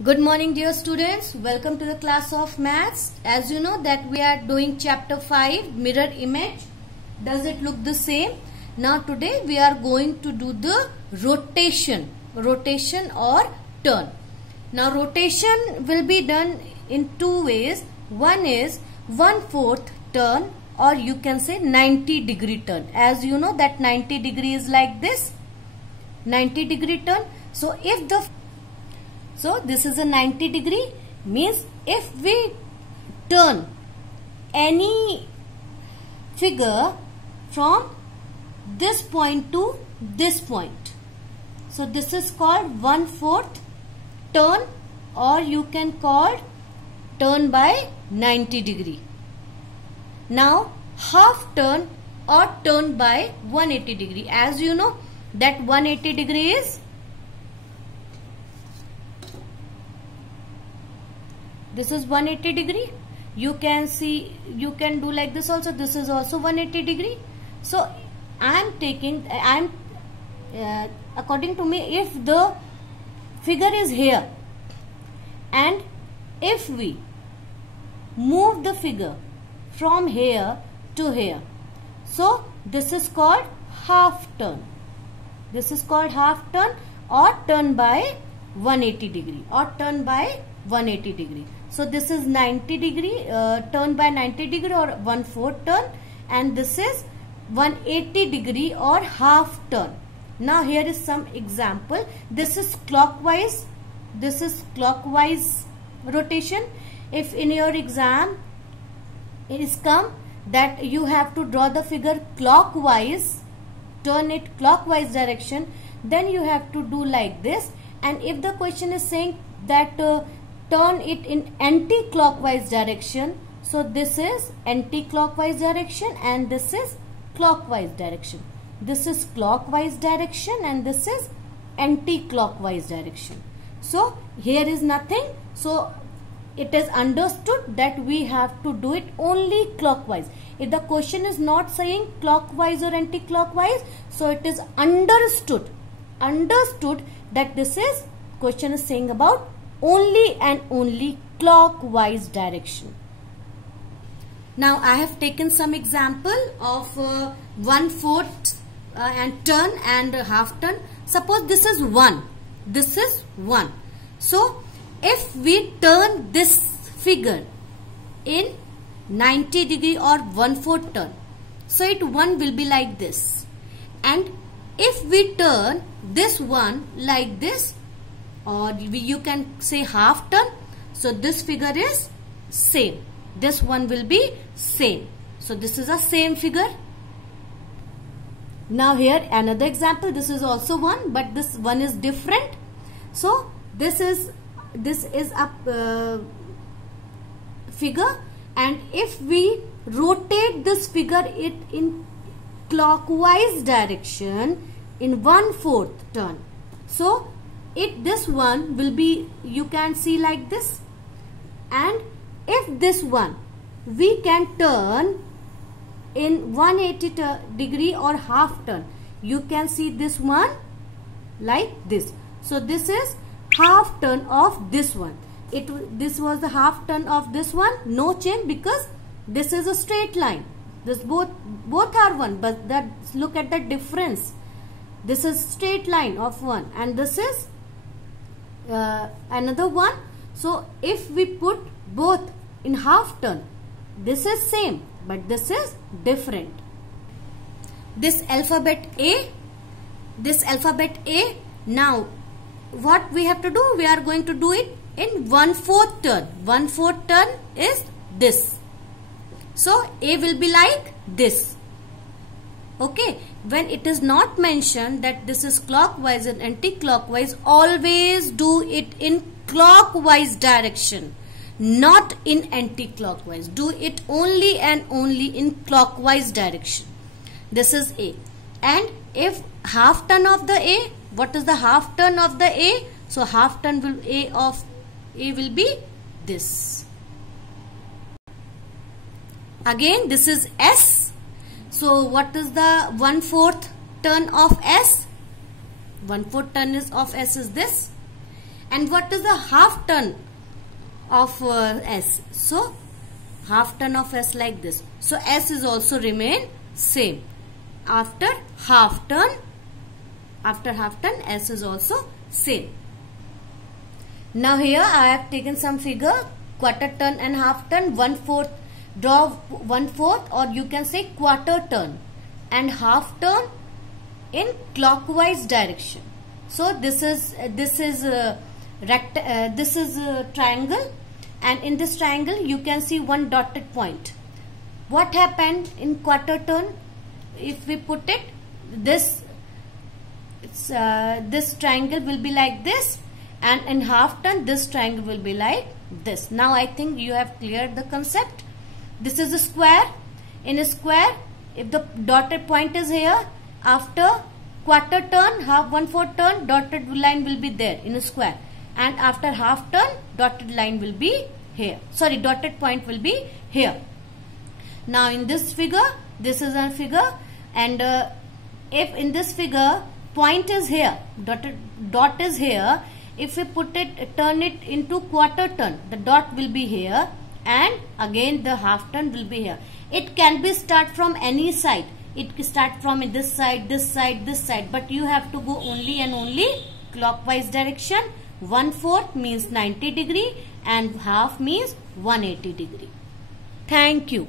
Good morning dear students, welcome to the class of maths. As you know that we are doing chapter 5 mirror image. Does it look the same? Now today we are going to do the rotation or turn. Now rotation will be done in two ways. One is 1/4 turn or you can say 90-degree turn. As you know that 90 degree is like this, 90-degree turn. So this is a 90 degree, means if we turn any figure from this point to this point, so this is called 1/4 turn or you can call turn by 90 degree. Now half turn or turn by 180 degree. As you know that 180 degree is this is 180 degree. You can see, you can do like this also. This is also 180 degree. So according to me, if the figure is here and if we move the figure from here to here, so this is called half turn. This is called half turn or turn by 180 degree or turn by 180 degree. So this is 90 degree, turn by 90 degree or 1/4 turn, and this is 180 degree or half turn. Now here is some example. This is clockwise. This is clockwise rotation. If in your exam it is come that you have to draw the figure clockwise, turn it clockwise direction, then you have to do like this. And if the question is saying that turn it in anti-clockwise direction, so this is anti-clockwise direction and this is clockwise direction. This is clockwise direction and this is anti-clockwise direction. So here is nothing. So it is understood that we have to do it only clockwise. If the question is not saying clockwise or anti-clockwise, so it is understood that this is question is saying about only and only clockwise direction. Now I have taken some example of 1/4 and turn and half turn. Suppose this is 1. This is 1. So if we turn this figure in 90 degree or 1/4 turn, so it 1 will be like this. And if we turn this one like this, or you can say half turn, so this figure is same. This one will be same. So this is a same figure. Now here another example. This is also 1, but this one is different. So this is a figure, and if we rotate this figure in clockwise direction in 1/4 turn, so this one will be, you can see like this. And if this one we can turn in 180 degree or half turn, you can see this one like this. So this is half turn of this one. This was the half turn of this one, no change, because this is a straight line. This both are 1, but look at the difference. This is straight line of 1 and this is another one. So if we put both in half turn, this is same but this is different. This alphabet A, now what we have to do, we are going to do it in 1/4 turn. 1/4 turn is this. So A will be like this. Okay, when it is not mentioned that this is clockwise and anti-clockwise, always do it in clockwise direction, not in anti-clockwise. Do it only and only in clockwise direction. This is A. And if half turn of the A, what is the half turn of the A? So half turn will be this. Again this is S. So what is the 1/4 turn of S? 1/4 turn of S is this. And what is the half turn of S? So half turn of S like this. So S is also remain same. After half turn S is also same. Now here I have taken some figure, quarter turn and half turn, 1/4. Draw 1/4, or you can say quarter turn and half turn in clockwise direction. So this is triangle, and in this triangle you can see one dotted point. What happened in quarter turn? If we put it, this triangle will be like this, and in half turn this triangle will be like this. Now I think you have cleared the concept. This is a square. In a square, if the dotted point is here, after quarter turn, 1/4 turn, dotted line will be there in a square, and after half turn, dotted line will be here. Sorry, dotted point will be here. Now in this figure, this is a figure, and if in this figure point is here, dot is here, if we put it, turn it into quarter turn, the dot will be here, and again the half turn will be here. It can be start from any side. It can start from this side, this side, this side, but you have to go only and only clockwise direction. 1/4 means 90 degree and half means 180 degree. Thank you.